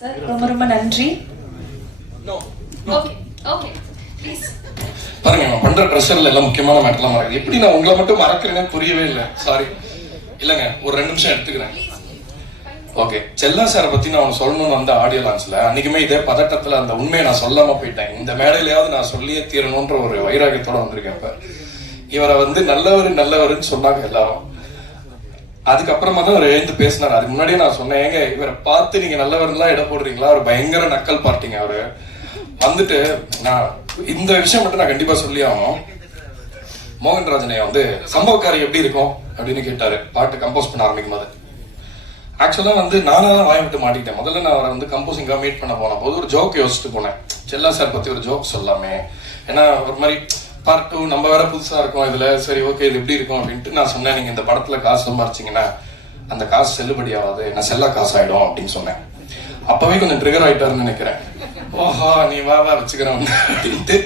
Sir ரொம்ப ரொம்ப நன்றி. பாருங்க, நான் பண்ற ப்ரெஷர்ல எல்லாம் முக்கியமான மேட்டர்லாம் மறக்குது. எப்படி நான் உங்களை மட்டும் மறக்கிறேன்னு புரியவே இல்லை. சாரி. இல்லைங்க, ஒரு 2 நிமிஷம் எடுத்துக்கிறேன். ஓகே, செல்லா சாரை பத்தி நான் ஒன்று சொல்லணும்னு வந்த ஆடியோ லான்ச்ல அன்னைக்குமே இதே பதட்டத்துல அந்த உண்மையை நான் சொல்லாம போயிட்டேன். இந்த மேடையிலையாவது நான் சொல்லியே தீரணுன்ற ஒரு வைராகியத்தோட வந்திருக்கேன். இப்ப இவரை நல்லவருன்னு சொன்னாங்க எல்லாரும். அதுக்கப்புறமா தான் அவர் எழுந்து பேசினார். அதுக்கு முன்னாடியே நான் சொன்னேன், ஏங்க இவரை பார்த்து நீங்க நல்லவர்லாம் இட போடுறீங்களா? அவர் பயங்கர நக்கல் பார்ட்டிங்க. அவரு வந்துட்டு நான் இந்த விஷயம் மட்டும் நான் கண்டிப்பா சொல்லி ஆகணும். மோகன்ராஜனை வந்து சம்பவக்காரி எப்படி இருக்கும் அப்படின்னு கேட்டாரு பாட்டு கம்போஸ் பண்ண ஆரம்பிக்கும் போது. ஆக்சுவலா வந்து நானா தான் வாய் விட்டு மாட்டிக்கிட்டேன். முதல்ல நான் அவரை வந்து கம்போசிங்காக மீட் பண்ண போன போது ஒரு ஜோக் யோசிச்சுட்டு போனேன். செல்லா சார் பத்தி ஒரு ஜோக் சொல்லாமே, ஏன்னா ஒரு மாதிரி பார்ட் 2 நம்ம வேற புதுசா இருக்கோம் இதுல, சரி ஓகே இது எப்படி இருக்கும் அப்படின்ட்டு நான் சொன்னேன், நீங்க இந்த படத்துல காசு சம்பாரிச்சிங்கன்னா அந்த காசு செல்லுபடி ஆகாது, நான் செல்லா காசு ஆயிடும் அப்படின்னு சொன்னேன். அப்பவே கொஞ்சம் ட்ரிகர் ஆயிட்டாருன்னு நினைக்கிறேன். ஓஹா நீ வா வச்சுக்கிறேன் அப்படின்ட்டு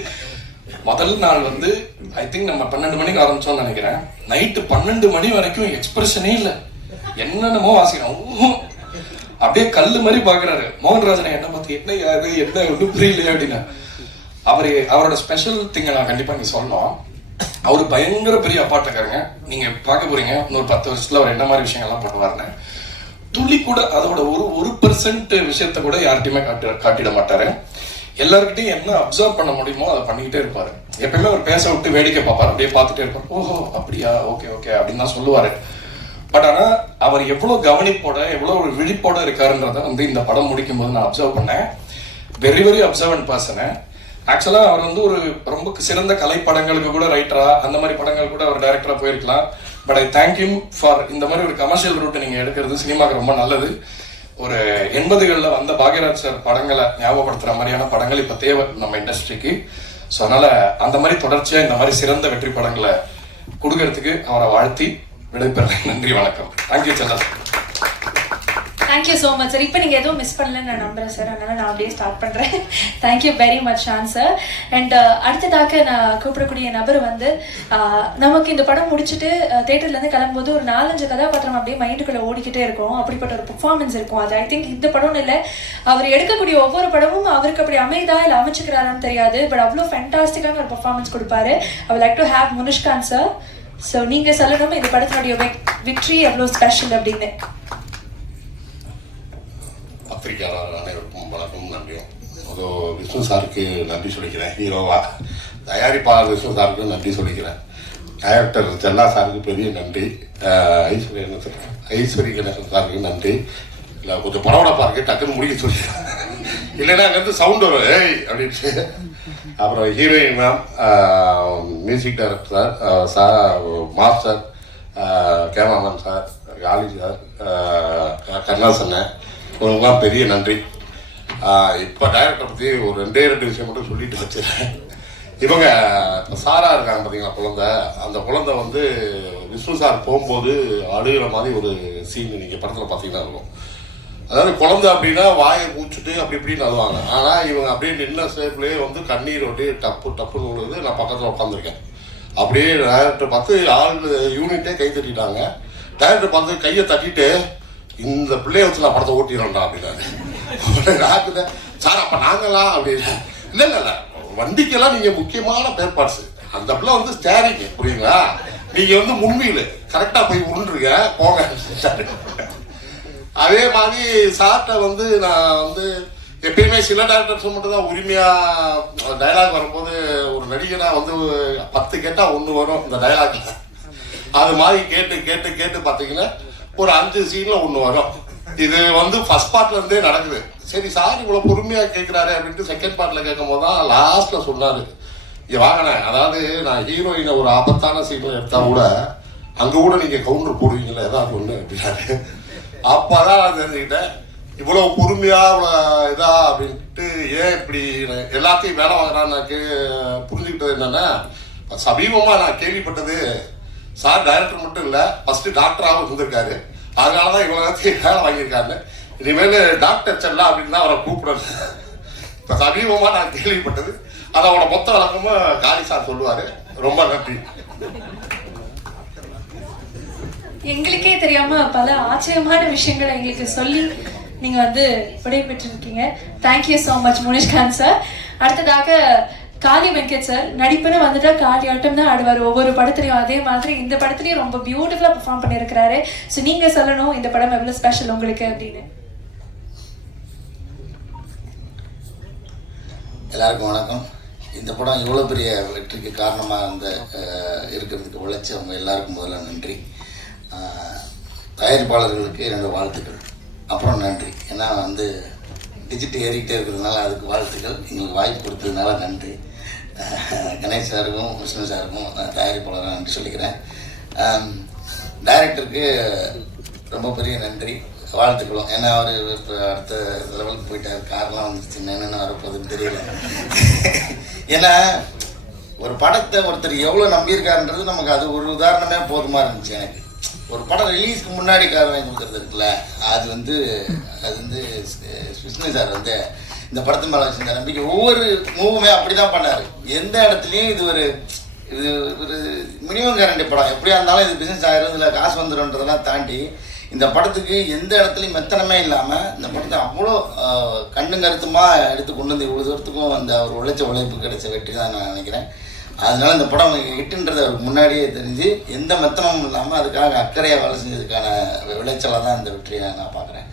முதல் நாள் வந்து ஐ திங்க் நம்ம 12 மணிக்கு ஆரம்பிச்சோம்னு நினைக்கிறேன். நைட்டு 12 மணி வரைக்கும் எக்ஸ்பிரஷனே இல்லை, என்னென்னமோ வாசிக்கிறோம். அப்படியே கல்லு மாதிரி பாக்குறாரு. மோகன்ராஜனை என்ன பார்த்து என்ன யாரு என்ன ஒன்றும் புரியலையே அப்படின்னா. அவரோட ஸ்பெஷல் திங்கை நான் கண்டிப்பா நீங்க சொல்லணும். அவரு பயங்கர பெரிய அப்பாட்டக்காரங்க. நீங்க பார்க்க போறீங்க இன்னொரு 10 வருஷத்துல அவர் என்ன மாதிரி விஷயங்கள்லாம் பண்ணுவாருன்னு. துளி கூட அதோட ஒரு % விஷயத்த கூட யார்கிட்டயுமே காட்டிட மாட்டாரு. எல்லாருக்கிட்டையும் என்ன அப்சர்வ் பண்ண முடியுமோ அதை பண்ணிக்கிட்டே இருப்பாரு. எப்பயுமே அவர் பேச விட்டு வேடிக்கை பார்ப்பாரு, அப்படியே பார்த்துட்டே இருப்பாரு. ஓஹோ அப்படியா, ஓகே ஓகே அப்படின்னு தான் சொல்லுவாரு. பட் ஆனா அவர் எவ்வளவு கவனிப்போட எவ்வளவு ஒரு விழிப்போட இருக்காருன்றத வந்து இந்த படம் முடிக்கும் போது நான் அப்சர்வ் பண்ணேன். Very very observant person. ஆக்சுவலா அவர் வந்து ஒரு ரொம்ப சிறந்த கலை படங்களுக்கு கூட ரைட்டரா, அந்த மாதிரி படங்கள் கூட அவர் டைரக்டரா போயிருக்கலாம். But I thank you for இந்த மாதிரி ஒரு கமர்ஷியல் ரூட் நீங்க எடுக்கிறது சினிமாக்கு ரொம்ப நல்லது. ஒரு 80களில் வந்த பாக்யராஜ் சார் படங்களை ஞாபகப்படுத்துற மாதிரியான படங்கள் இப்ப தேவை நம்ம இண்டஸ்ட்ரிக்கு. ஸோ அதனால அந்த மாதிரி தொடர்ச்சியா இந்த மாதிரி சிறந்த வெற்றி படங்களை கொடுக்கறதுக்கு அவரை வாழ்த்தி விடைபெறேன். நன்றி, வணக்கம். தேங்க்யூ செல்லா. Thank you so much sir. இப்போ நீங்கள் எதுவும் மிஸ் பண்ணலன்னு நான் நம்புறேன் சார், அதனால நான் அப்படியே ஸ்டார்ட் பண்ணுறேன். Thank you very much Shaan sir. And அடுத்ததாக நான் கூப்பிடக்கூடிய நபர் வந்து நமக்கு இந்த படம் முடிச்சுட்டு தேட்டர்லேருந்து கிளம்பும்போது ஒரு 4-5 கதாபாத்திரம் அப்படியே மைண்டுக்குள்ளே ஓடிக்கிட்டே இருக்கும். அப்படிப்பட்ட ஒரு பெர்ஃபார்மன்ஸ் இருக்கும். அது ஐ திங்க் இந்த படம்னு இல்லை, அவர் எடுக்கக்கூடிய ஒவ்வொரு படமும் அவருக்கு அப்படி அமைதா இல்லை அமைச்சுக்கிறாரான்னு தெரியாது, பட் அவ்வளோ ஃபேண்டாஸ்டிக்கான ஒரு பெர்ஃபார்மன்ஸ் கொடுப்பாரு. ஐ would like to have Munishkanth sir. So நீங்கள் சொல்லணும் இந்த படத்தினுடைய வெற்றி எவ்வளோ ஸ்பெஷல் அப்படின்னு. பத்திரிகையாளர் அனைவருக்கும் வணக்கம், நன்றியும். அது விஷ்ணு சாருக்கு நன்றி சொல்லிக்கிறேன். ஹீரோவா தயாரிப்பாளர் விஷ்ணு சாருக்கு நன்றி சொல்லிக்கிறேன். டைரக்டர் செல்லா சாருக்கு பெரிய நன்றி. ஐஸ்வரி கணேசன் சாருக்கு நன்றி. இல்லை கொஞ்சம் பரவடப்பா இருக்கு, டக்குன்னு முடிக்க சொல்லிக்கிறேன், இல்லைன்னா அங்கேருந்து சவுண்ட் வரும் ஏய் அப்படின்ட்டு. அப்புறம் heroine ma'am, music director sir, master, cameraman sir, காலி சார், கருணாசன், உங்களுக்குலாம் பெரிய நன்றி. இப்போ டைரக்டரை பற்றி ஒரு 2 விஷயம் மட்டும் சொல்லிட்டு வச்சுருக்கேன். இவங்க இப்போ சாராக இருக்காங்க பார்த்தீங்களா, குழந்தை. அந்த குழந்தை வந்து விஷ்ணு சார் போகும்போது அழுகிற மாதிரி ஒரு சீன் நீங்கள் படத்தில் பார்த்தீங்கன்னா இருக்கும். அதாவது குழந்தை அப்படின்னா வாயை பூச்சிட்டு அப்படி இப்படின்னு அழுவாங்க. ஆனால் இவங்க அப்படியே நின்ன ஷேப்லேயே வந்து கண்ணீர் ஒட்டி டப்புன்னு விழுது. நான் பக்கத்தில் உட்காந்துருக்கேன். அப்படியே டைரக்டர் பார்த்து ஆள் யூனிட்டே கை தட்டிட்டாங்க. டைரக்டர் பார்த்து கையை தட்டிட்டு இந்த பிள்ளைய வச்சு நான் படத்தை ஓட்டிடுறேன்டா அப்படின்னாரு. சார் அப்ப நாங்களாம் அப்படின்னு இல்லை வண்டிக்கெல்லாம் நீங்க முக்கியமான பேர் பார்ட்ஸ். அந்த பிள்ளை வந்து ஸ்டேரிங், புரியுங்களா? நீங்க வந்து முன்வீல் கரெக்டா போய் உருண்டுருங்க போங்க. அதே மாதிரி சார்ட்ட வந்து நான் வந்து எப்பயுமே சில டேரக்டர்ஸ் மட்டும் தான் உரிமையா டைலாக் வரும்போது ஒரு நடிகனா வந்து 10 கேட்டா 1 வரும் இந்த டைலாக்ல. அது மாதிரி கேட்டு பார்த்தீங்கன்னா ஒரு 5 சீன்ல 1 வரும். இது வந்து ஃபர்ஸ்ட் பார்ட்ல இருந்தே நடக்குது. சரி சார் இவ்வளவு பொறுமையா கேட்கிறாரு அப்படின்ட்டு செகண்ட் பார்ட்ல கேட்கும் போது தான் லாஸ்ட்ல சொன்னாரு, இங்க வாங்கினேன், அதாவது நான் ஹீரோயினை ஒரு ஆபத்தான சீன்ல எடுத்தா கூட அங்க கூட நீங்க கவுண்டர் போடுவீங்களா ஏதாவது ஒண்ணு அப்படின்னாரு. அப்பதான் நான் தெரிஞ்சுக்கிட்டேன் இவ்வளவு பொறுமையா இவ்வளவு இதா அப்படின்ட்டு. ஏன் இப்படி எல்லாத்தையும் வேலை வாங்குறான்னு புரிஞ்சுக்கிட்டது என்னன்னா, சமீபமா நான் கேள்விப்பட்டது சார் டைரக்டர் மட்டும் இல்ல ஃபர்ஸ்ட் டாக்டராகவும் இருந்திருக்காரு. அதனாலதான் இவ்வளவு வேலை வாங்கியிருக்காரு. இனிமேல் டாக்டர் செல்லா அப்படின்னு தான் அவரை கூப்பிடணும். இப்ப சமீபமா நான் கேள்விப்பட்டது. அதோட மொத்த வழக்கமும் காலி சார் சொல்லுவாரு. ரொம்ப நன்றி. எங்களுக்கே தெரியாம பல ஆச்சரியமான விஷயங்களை எங்களுக்கு சொல்லி நீங்க வந்து விடைபெற்றிருக்கீங்க. Thank you so much Munishkanth sir. அடுத்ததாக காளி வெங்கட் சார். நடிப்புன்னு வந்துட்டா காளி ஆட்டம் தான் ஆடுவார் ஒவ்வொரு படத்துலையும். அதே மாதிரி இந்த படத்துலையும் ரொம்ப பியூட்டிஃபுல்லாக பெர்ஃபார்ம் பண்ணியிருக்கிறாரு. ஸோ நீங்க சொல்லணும் இந்த படம் எவ்வளோ ஸ்பெஷல் உங்களுக்கு அப்படின்னு. எல்லாருக்கும் வணக்கம். இந்த படம் இவ்வளோ பெரிய வெற்றிக்கு காரணமாக இருக்கிறதுக்கு உழைச்சவங்க எல்லாருக்கும் முதல்ல நன்றி. தயாரிப்பாளர்களுக்கு என்னோட வாழ்த்துக்கள். அப்புறம் நன்றி. ஏன்னா டிஜிட்டல் ஏறிக்கிட்டே இருக்கிறதுனால அதுக்கு வாழ்த்துக்கள். எங்களுக்கு வாய்ப்பு கொடுத்ததுனால நன்றி. கணேஷ் சாருக்கும் விஷ்ணு சாருக்கும் தயாரிப்பாளராக நன்றி சொல்லிக்கிறேன். டைரக்டருக்கு ரொம்ப பெரிய நன்றி, வாழ்த்துக்களும். ஏன்னா அவர் இப்போ அடுத்த லெவலுக்கு போயிட்டார். காரெலாம் வந்துருச்சு, என்னென்ன வரப்போகுதுன்னு தெரியல. ஏன்னா ஒரு படத்தை ஒருத்தர் எவ்வளோ நம்பியிருக்காருன்றது நமக்கு அது ஒரு உதாரணமே போதுமாக இருந்துச்சு. எனக்கு ஒரு படம் ரிலீஸ்க்கு முன்னாடி கார் வாங்கி கொடுக்குறது இருக்குல்ல, அது விஷ்ணு சார் இந்த படத்து மேலே வச்சிருந்த நம்பிக்கை ஒவ்வொரு மூவுமே அப்படி தான் பண்ணார். எந்த இடத்துலையும் இது ஒரு மினிமம் கேரண்டி படம், எப்படியா இருந்தாலும் இது பிஸ்னஸ் ஆகிரும், இதில் காசு வந்துடும்ன்றதெல்லாம் தாண்டி இந்த படத்துக்கு எந்த இடத்துலையும் மெத்தனமே இல்லாமல் இந்த படத்தை அவ்வளோ கண்ணும் கருத்துமாக எடுத்து கொண்டு வந்து இவ்வளோ தூரத்துக்கும் அவர் உழைச்ச உழைப்பு கிடைச்ச வெற்றி தான் நான் நினைக்கிறேன். அதனால இந்த படம் ஹிட்டுன்றது அவருக்கு முன்னாடியே தெரிஞ்சு எந்த மெத்தனமும் இல்லாமல் அதுக்காக அக்கறையாக வேலை செஞ்சதுக்கான விளைச்சலாக தான் இந்த வெற்றியை நான் பார்க்குறேன்.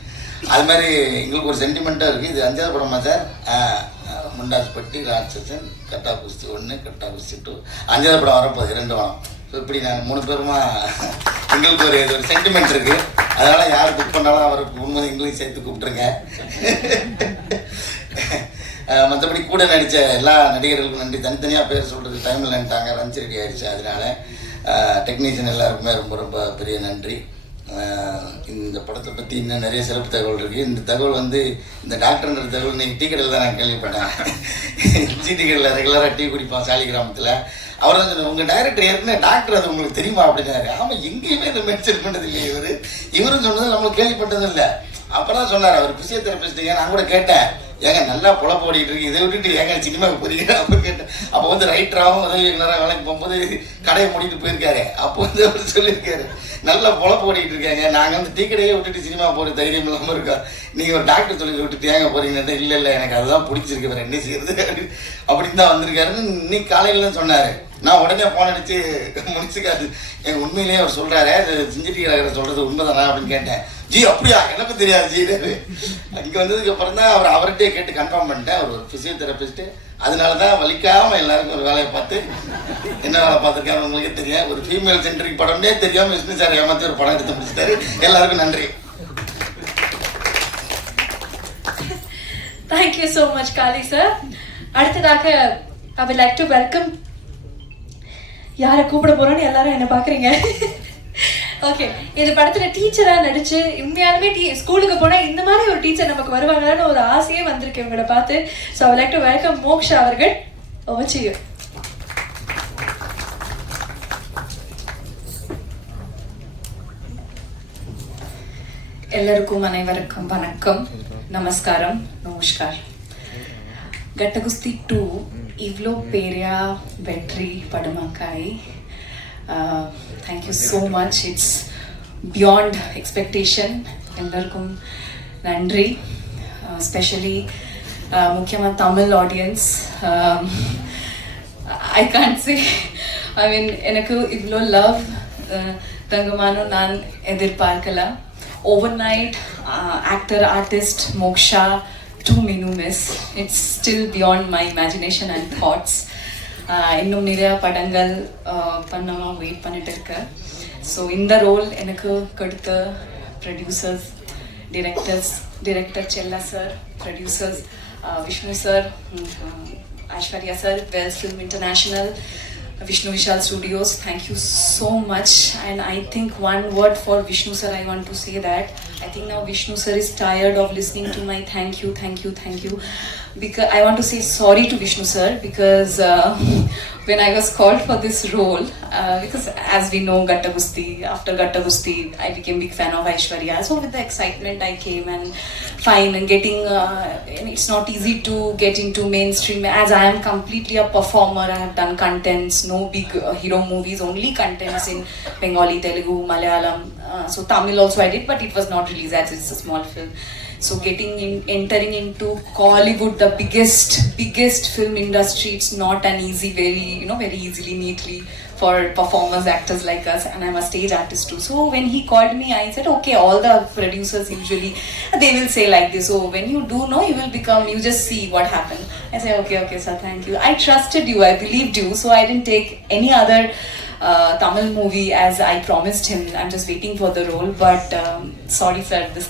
அது மாதிரி எங்களுக்கு ஒரு சென்டிமெண்ட்டாக இருக்குது. இது 5வது படமா சார்? முண்டாஸ்பட்டி, ராட்சசன், கட்டா குஸ்தி 1, கட்டா குஸ்தி 2, 5வது படம் வரப்போகுது, 2 படம். ஸோ இப்படி நாங்கள் 3 பேருமா எங்களுக்கு ஒரு சென்டிமெண்ட் இருக்குது. அதனால் யார் புக் பண்ணாலும் அவருக்கு உண்மை எங்களையும் சேர்த்து கூப்பிட்ருங்க. மற்றபடி கூட நடித்த எல்லா நடிகர்களுக்கும் நன்றி. தனித்தனியாக பேர் சொல்கிறது டைம் இல்லைன்ட்டாங்க, லஞ்ச் ரெடி ஆகிடுச்சு. அதனால டெக்னீஷியன் எல்லாருக்குமே ரொம்ப ரொம்ப பெரிய நன்றி. இந்த படத்தை பற்றி இன்னும் நிறைய சிறப்பு தகவல் இருக்குது. இந்த தகவல் இந்த டாக்டர்ன்ற தகவல் நீங்கள் டீ கடையில் தான் நான் கேள்விப்பட்டேன். டீ கடையில் ரெகுலராக டீ குடிப்பான் சாலி கிராமத்தில். அவர் தான் சொன்னார், உங்கள் டைரக்டர் ஏற்கனவே டாக்டர், அது உங்களுக்கு தெரியுமா அப்படின்னாரு. ஆமாம், எங்கேயுமே இதை மென்ஷன் பண்ணது இல்லையே. இவரும் சொன்னது நம்மளுக்கு கேள்விப்பட்டதும் இல்லை. அப்போ தான் சொன்னார் அவர் பிசியோதெரபிஸ்ட். நான் கூட கேட்டேன், ஏங்க நல்லா புலப்பு ஓடிட்டு இருக்கு, இதை விட்டுட்டு ஏங்க சினிமாவுக்கு போறீங்க அப்படின்னு கேட்டேன். அப்போ ரைட்டராகவும் உதவி இயக்குனராக வேலைக்கு போகும்போது கடையை மூடிட்டு போயிருக்காரு. அப்போ அவர் சொல்லியிருக்காரு, நல்லா புலப்பு ஓடிட்டு இருக்காங்க, நாங்கள் டீ கடையே விட்டுட்டு சினிமா போகிற தைரியம் இல்லாமல் இருக்கோம், நீங்கள் ஒரு டாக்டர் சொல்லி விட்டுட்டு ஏங்க போறீங்கன்னா, இல்லை எனக்கு அதுதான் பிடிச்சிருக்கு, வேறு என்ன செய்யறது அப்படின்னு தான் வந்திருக்காருன்னு இன்னைக்கு காலையில் தான் சொன்னார். நான் உடனே ஃபோன் அடித்து முடிச்சுக்காது, எங்கள் உண்மையிலேயே அவர் சொல்கிறாரு, செஞ்சுட்டு சொல்கிறது உண்மைதானா அப்படின்னு கேட்டேன். ஜி அப்படியா, எனக்கு தெரியாது ஜி. அங்கே வந்ததுக்கு அப்புறம் தான் அவர்கிட்டே கேட்டு கன்ஃபார்ம் பண்ணிட்டேன். அவர் ஒரு ஃபிசியோதெரபிஸ்ட்டு. அதனால தான் வலிக்காமல் எல்லாருக்கும் ஒரு வேலையை பார்த்து என்ன வேலை பார்த்துருக்காரு உங்களுக்கே தெரியும். ஒரு ஃபீமேல் சென்ட்ரிக் படம்னே தெரியாமல் விஷ்ணு சார் ஏமாற்றி ஒரு படம் எடுத்து முடிச்சுட்டாரு. எல்லாருக்கும் நன்றி. தேங்க்யூ ஸோ மச் காளி சார். அடுத்ததாக ஐ வுட் லைக் டு வெல்கம், யாரை கூப்பிட போறோன்னு எல்லாரும் என்ன பார்க்குறீங்க. ஓகே, இந்த படத்துல டீச்சரா நடிச்சு உண்மையாலுமே ஸ்கூலுக்கு போனா இந்த மாதிரி ஒரு டீச்சர் நமக்கு வருவாங்கன்னு ஒரு ஆசையே வந்திருக்கு இவங்களை பார்த்து. So I would like to welcome Moksha அவர்கள். Over to you. ಎಲ್ಲರಿಗೂ ಅನೇವರಕ್ಕಂ ವಣಕ್ಕಂ, ನಮಸ್ಕಾರಂ, ನಮಸ್ಕಾರ. ಗಟ್ಟಗುಸ್ತಿ 2 ಇವ್ಲೋ ಪೇರ್ಯ Vetri ಪಡಮಕಾಯಿ. Thank you so much. It's beyond expectation. Ellarkum nandri, especially mukyama Tamil audience. I can't say, I mean enakku ivlo love tangamanu nan edirparkala. Overnight actor artist Moksha to Minu miss. It's still beyond my imagination and thoughts. இன்னும் நிறையா படங்கள் பண்ணாமல் wait பண்ணிட்டு இருக்கேன். So இந்த role எனக்கு கொடுத்த producers, director செல்லா sir, producers Vishnu sir, Aishwarya sir, Wells film international, Vishnu Vishal Studios, thank you so much. And I think one word for Vishnu sir, I want to say that I think now Vishnu sir is tired of listening to my thank you. Because I want to say sorry to Vishnu sir, because when I was called for this role, because as we know Gatta Gusti, after Gatta Gusti I became big fan of Aishwarya, so with the excitement I came and fine and getting it's not easy to get into mainstream as I am completely a performer. I have done contents, no big hero movies, only contents in Bengali, Telugu, Malayalam, so Tamil also I did, but it was not released as it's a small film. So entering into Kollywood, the biggest film industry, it's not an easy, very easily, neatly for performers, actors like us, and I'm a stage artist too. So when he called me, I said, okay, all the producers usually, they will say like this, so when you do know, you just see what happened. I said, okay sir, thank you. I trusted you, I believed you, so I didn't take any other Tamil movie as I promised him. I'm just waiting for the role, but sorry sir, the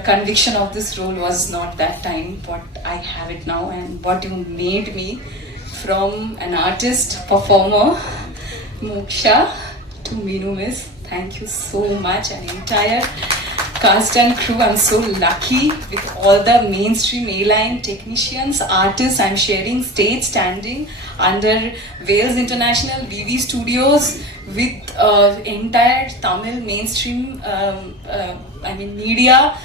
conviction of this role was not that time, but I have it now. And what you made me from an artist, performer, Moksha to Meenu Miss, thank you so much. And entire cast and crew, I'm so lucky with all the mainstream A-line technicians, artists. I'm sharing stage standing under Wales International VV Studios with entire Tamil mainstream media.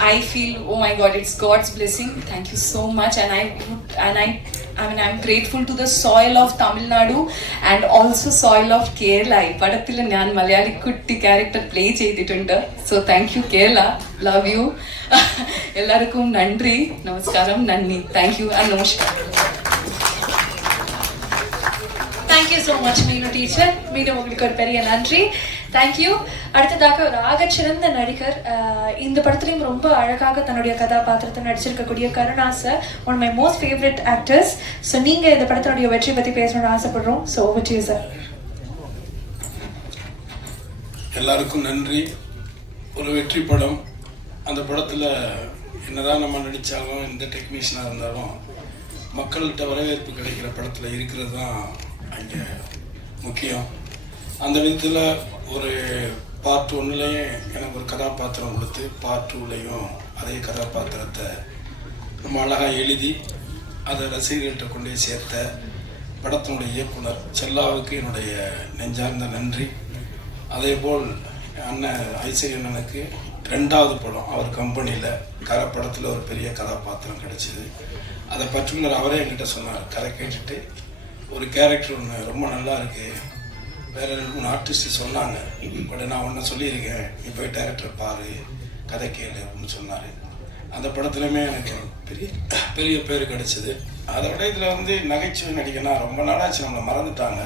I feel, oh my God, it's God's blessing. Thank you so much. I'm grateful to the soil of Tamil Nadu and also soil of Kerala. Padathil njan Malayali kutti character play cheyidittundu. So thank you Kerala, love you. Ellarukkum nandri, namaskaram, nanni. Thank you and namaskar. Thank you so much Meenu teacher. மீண்டும் உங்களுக்கு ஒரு பெரிய நன்றி. Thank you. அடுத்ததாக ஒரு ஆகச்சிறந்த நடிகர், இந்த படத்துலையும் ரொம்ப அழகாக தன்னுடைய கதாபாத்திரத்தை நடிச்சிருக்கக்கூடிய Karuna sir, one of my most favourite actors. So நீங்கள் இந்த படத்தினுடைய வெற்றி பற்றி பேசணும்னு ஆசைப்படுறோம். So over to you sir. எல்லாருக்கும் நன்றி. ஒரு வெற்றி படம், அந்த படத்தில் என்னதான் நம்ம நடித்தாலும் எந்த டெக்னீஷியனாக இருந்தாலும் மக்கள்கிட்ட வரவேற்பு கிடைக்கிற படத்தில் இருக்கிறது தான் அங்கே முக்கியம். அந்த விதத்தில் ஒரு பார்ட் 1லேயே எனக்கு ஒரு கதாபாத்திரம் கொடுத்து பார்ட் 2லேயும் அதே கதாபாத்திரத்தை ரொம்ப அழகாக எழுதி அதை ரசிகர்கள்ட்ட கொண்டே சேர்த்த படத்தினுடைய இயக்குனர் செல்லாவுக்கு என்னுடைய நெஞ்சார்ந்த நன்றி. அதேபோல் அண்ணன் ஐசரி அண்ணனுக்கு 2வது படம் அவர் கம்பெனியில் படத்தில் ஒரு பெரிய கதாபாத்திரம் கிடைச்சிது. அதை பர்டிகுலர் அவரே என்கிட்ட சொன்னார், கதை கேட்டுட்டு ஒரு கேரக்டர் ஒன்று ரொம்ப நல்லா இருக்குது, வேறு 2-3 ஆர்டிஸ்ட் சொன்னாங்க, பட் நான் ஒன்று சொல்லியிருக்கேன், நீ போய் டைரக்டர் பாரு, கதை கேளு அப்படின்னு சொன்னார். அந்த படத்துலையுமே எனக்கு பெரிய பேர் கிடைச்சிது. அதை விட இதில் நகைச்சுவை நடிக்கனா ரொம்ப நாளாச்சு, நம்மளை மறந்துட்டாங்க.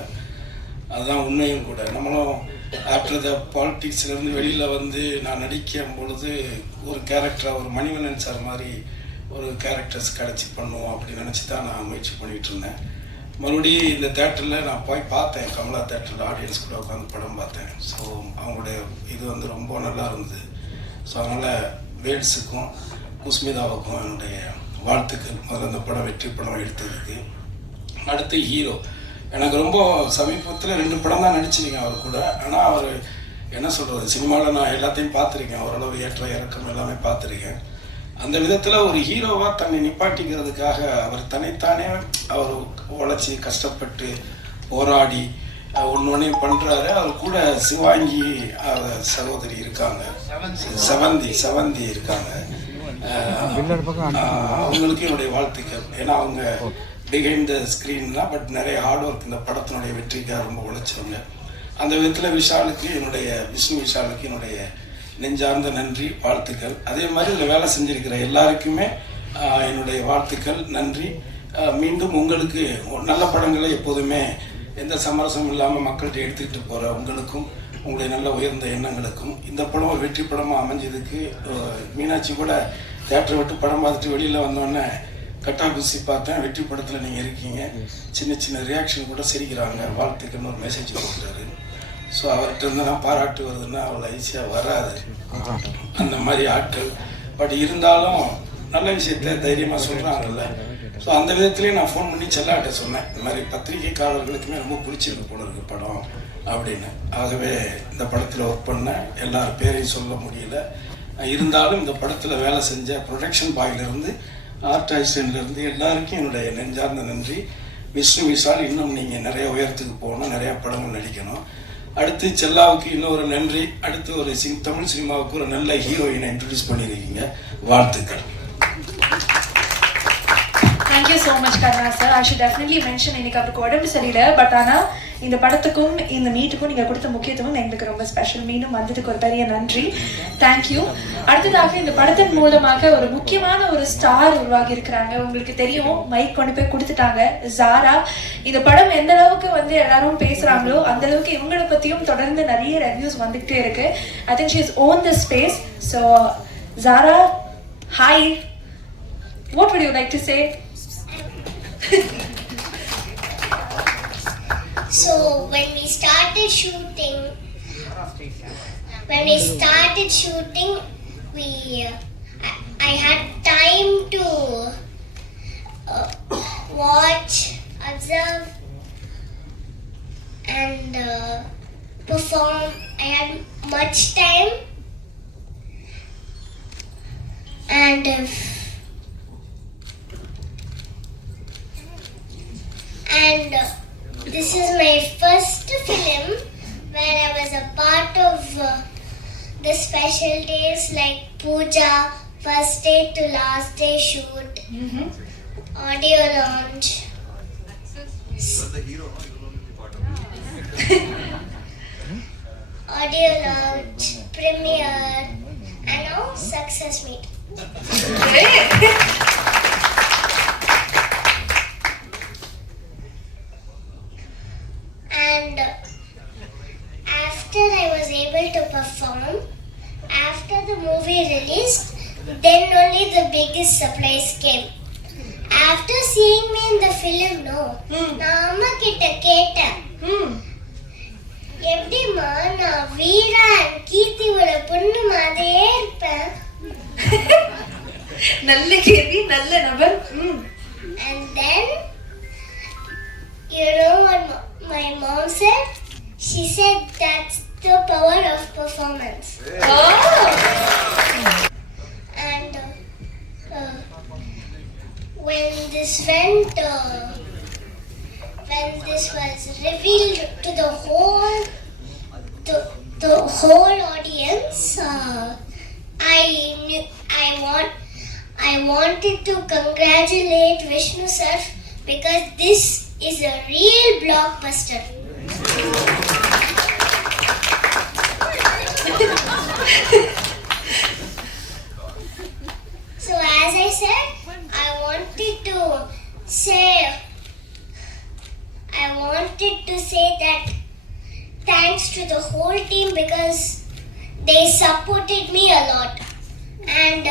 அதுதான் உண்மையும் கூட. நம்மளும் ஆஃப்டர் த பாலிட்டிக்ஸ்லேருந்து வெளியில் நான் நடிக்கும் பொழுது ஒரு கேரக்டராக ஒரு மணிவண்ணன் சார் மாதிரி ஒரு கேரக்டர்ஸ் கிடச்சி பண்ணுவோம் அப்படின்னு நினச்சி தான் நான் முயற்சி பண்ணிகிட்டு இருந்தேன். மறுபடியும் இந்த தேட்டரில் நான் போய் பார்த்தேன், கமலா தேட்டரில் ஆடியன்ஸ் கூட உட்காந்து படம் பார்த்தேன். ஸோ அவங்களுடைய இது ரொம்ப நல்லா இருந்தது. ஸோ அதனால் வேல்ஸுக்கும் குஸ்மிதாவுக்கும் என்னுடைய வாழ்த்துக்கள். முதல்ல அந்த படம் வெற்றி படம் எடுத்ததுக்கு. அடுத்து ஹீரோ, எனக்கு ரொம்ப சமீபத்தில் 2 படம் தான் நடிச்சிருக்கேன் அவர் கூட. ஆனால் அவர் என்ன சொல்கிறது, சினிமாவில் நான் எல்லாத்தையும் பார்த்துருக்கேன், ஓரளவு ஏற்ற இறக்கம் எல்லாமே பார்த்துருக்கேன். அந்த விதத்தில் ஒரு ஹீரோவாக தன்னை நிப்பாட்டிக்கிறதுக்காக அவர் தன்னைத்தானே அவர் உழைச்சி கஷ்டப்பட்டு போராடி ஒன்று பண்ணுறாரு. அவர் கூட சிவாங்கி சகோதரி இருக்காங்க, செவந்தி இருக்காங்க. அவங்களுக்கு என்னுடைய வாழ்த்துக்கள். ஏன்னா அவங்க பிஹைண்ட் த ஸ்க்ரீன் தான், பட் நிறைய ஹார்ட் ஒர்க் இந்த படத்தினுடைய வெற்றிக்காக ரொம்ப உழைச்சவங்க. அந்த விதத்தில் விஷ்ணு விஷாலுக்கு என்னுடைய நெஞ்சார்ந்த நன்றி, வாழ்த்துக்கள். அதே மாதிரி இதில் வேலை செஞ்சிருக்கிற எல்லாருக்குமே என்னுடைய வாழ்த்துக்கள், நன்றி. மீண்டும் உங்களுக்கு நல்ல படங்களை எப்போதுமே எந்த சமரசமும் இல்லாமல் மக்கள்கிட்ட எடுத்துக்கிட்டு போகிற உங்களுக்கும் உங்களுடைய நல்ல உயர்ந்த எண்ணங்களுக்கும் இந்த படம் ஒரு வெற்றி படமாக அமைஞ்சதுக்கு மீனாட்சி கூட தியேட்டரை விட்டு படம் பார்த்துட்டு வெளியில் வந்தோடனே கட்டா குசி பார்த்தேன், வெற்றி படத்தில் நீங்கள் இருக்கீங்க, சின்ன ரியாக்ஷன் கூட சிரிக்கிறாங்க, வாழ்த்துக்கள்னு ஒரு மெசேஜ் கொடுக்குறாரு. ஸோ அவர்கிட்ட இருந்து நான் பாராட்டு வருதுன்னா அவ்வளோ ஈஸியாக வராது அந்த மாதிரி ஆட்கள். பட் இருந்தாலும் நல்ல விஷயத்த தைரியமாக சொல்கிறாங்கல்ல. ஸோ அந்த விதத்துலேயே நான் ஃபோன் பண்ணி செல்லாட்ட சொன்னேன், இந்த மாதிரி பத்திரிகைக்காரர்களுக்குமே ரொம்ப பிடிச்சிருக்கு போல இருக்கு படம் அப்படின்னு. ஆகவே இந்த படத்தில் ஒர்க் பண்ண எல்லார் பேரையும் சொல்ல முடியல. இருந்தாலும் இந்த படத்தில் வேலை செஞ்ச ப்ரொடக்ஷன் பாயிலிருந்து ஆர்ட் அசிஸ்டன்ட்லேருந்து எல்லாருக்கும் என்னுடைய நெஞ்சார்ந்த நன்றி. விஷ்ணு விஷால், இன்னும் நீங்கள் நிறைய உயரத்துக்கு போகணும், நிறையா படங்கள் நடிக்கணும். அடுத்து செல்லாவுக்கு இன்னொரு நன்றி. அடுத்து ஒரு தமிழ் சினிமாவுக்கு ஒரு நல்ல ஹீரோயினை இன்ட்ரடியூஸ் பண்ணியிருக்கீங்க, வாழ்த்துக்கள். Thank you so much Karna sir. I should definitely mention இன்னைக்கு அவருக்கு உடம்பு சரியில்லை, பட் ஆனால் இந்த படத்துக்கும் இந்த மீட்டுக்கும் நீங்கள் கொடுத்த முக்கியத்துவம் எங்களுக்கு ரொம்ப ஸ்பெஷல். மீண்டும் வந்ததுக்கு ஒரு பெரிய நன்றி. தேங்க்யூ. அடுத்ததாக இந்த படத்தின் மூலமாக ஒரு முக்கியமான ஒரு ஸ்டார் உருவாகி இருக்கிறாங்க. உங்களுக்கு தெரியும், மைக் கொண்டு போய் கொடுத்துட்டாங்க, ஜாரா. இந்த படம் எந்த அளவுக்கு வந்து எல்லாரும் பேசுறாங்களோ அந்த அளவுக்கு இவங்களை பற்றியும் தொடர்ந்து நிறைய ரிவ்யூஸ் வந்துகிட்டே இருக்கு. I think she is own the space. So Zara, hi, what would you like to say? So when we started shooting, I had time to watch, observe, and perform. I had much time, and this is my first film where I was a part of the special days like puja, first day to last day shoot, audio launch. Audio launch, premiere, and now success meet. And after I was able to perform, after the movie released, then only the biggest surprise came. After seeing me in the film, நான் அம்மா கிட்ட கேட்டேன், எப்படிமா நான் வீரா கீர்த்தியோட பொண்ணு மாதிரியே இருப்பேன். நல்ல கேள்வி, நல்ல நபர். And then, you know what my mom said? She said that's the power of performance. And when this was revealed to the whole audience, I wanted to congratulate Vishnu sir because this is a real blockbuster. So as I said, I wanted to say that thanks to the whole team because they supported me a lot. And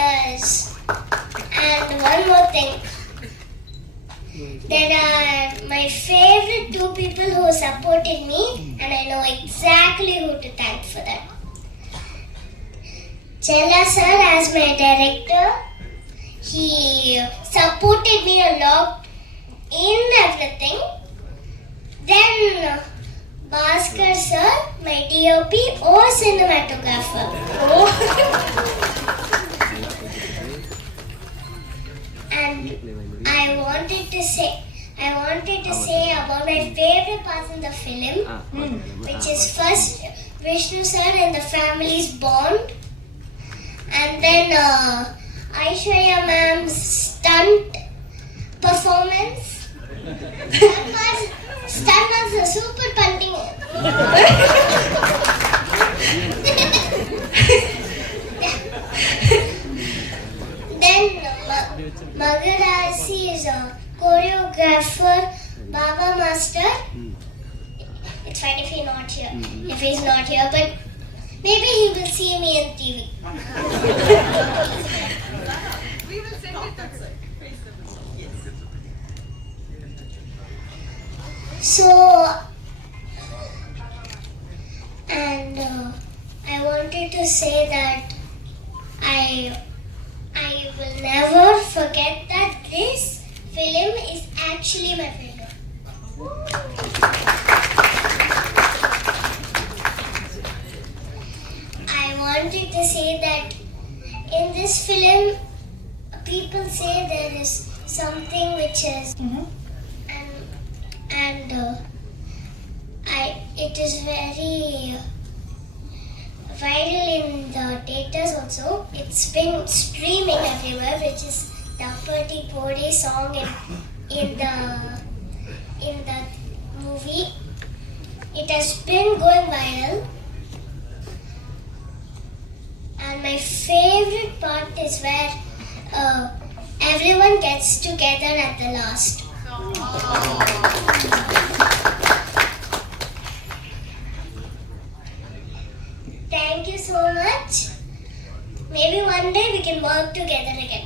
one more thing. There are my favorite two people who supported me, and I know exactly who to thank for that. Chella sir as my director, he supported me a lot in everything. Then Bhaskar sir, my DOP or cinematographer. And I wanted to say about my favorite parts in the film, which is first Vishnu sir and the family's bond, and then Aishwarya ma'am's stunt performance. Stunt was a super punting. Then Magarasi is a choreographer, Baba Master. It's fine if he's not here. If he's not here, but maybe he will see me in TV. We will send it outside. So, and I wanted to say that I will never forget that this film is actually my favorite. I wanted to say that in this film, people say there is something which is, it is very viral in the theaters also. It's been streaming everywhere, which is Dappati Pode song in the movie. It has been going viral. And my favorite part is where everyone gets together at the last. Thank you so much. Maybe one day we can work together again.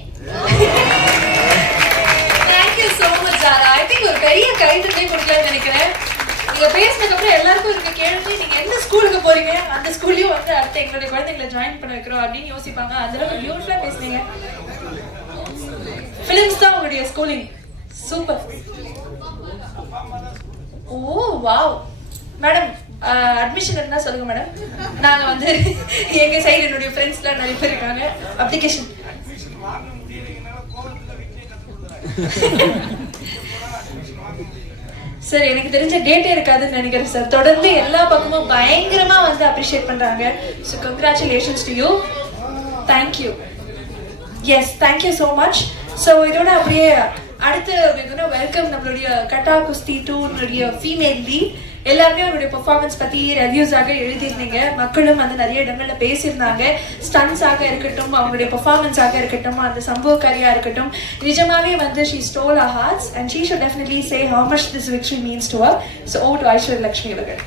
Thank you so much, Zara. I think ஒரு பெரிய கைதட்டை கொடுக்கலாம்னு நினைக்கிறேன். நீங்க பேசினதுக்கு அப்புறம் எல்லாருக்கும் இருக்க கேள்வி, நீங்க எந்த ஸ்கூலுக்கு போறீங்க, அந்த ஸ்கூல்லயும் வந்து அடுத்து எங்களுடைய குழந்தைங்களை ஜாயின் பண்ண வைக்கிறோம் அப்படின்னு யோசிப்பாங்க. அந்த அளவுக்கு பியூட்டிஃபுல்லா பேசுனீங்க. ஃபிலிம்ஸ் தான் உங்களுடைய ஸ்கூலிங். சூப்பர். ஓ வாவ். மேடம் அட்மிஷன் இருந்தா சொல்லுங்க மேடம். நாங்க வந்து எங்க சைடு என்னுடைய ஃப்ரெண்ட்ஸ்லாம் நிறைய பேர் இருக்காங்க. அப்ளிகேஷன் சார் எனக்கு தெரிஞ்ச டேட்டே இருக்காதுன்னு நினைக்கிறேன் சார். தொடர்ந்து எல்லா பக்கமும் பயங்கரமா வந்து அப்ரிஷியேட் பண்றாங்க. So congratulations to you. Thank you. Yes thank you so much. So இதோட அப்படியே அடுத்து வெல்கம் நம்மளுடைய கட்டா குஸ்தி 2 ஃபீமேல் லீட். எல்லாருமே அவருடைய பெர்ஃபார்மன்ஸ் பத்தி ரிவ்யூஸாக எழுதியிருந்தீங்க. மக்களும் வந்து நிறைய இடங்கள்ல பேசியிருந்தாங்க. ஸ்டன்ஸாக இருக்கட்டும், அவங்களுடைய பெர்ஃபார்மன்ஸாக இருக்கட்டும், அந்த சம்பவக்காரியா இருக்கட்டும், நிஜமாவே வந்து she stole our hearts and she should definitely say how much this victory means to her. So over to Aishwarya Lakshmi அவர்கள்.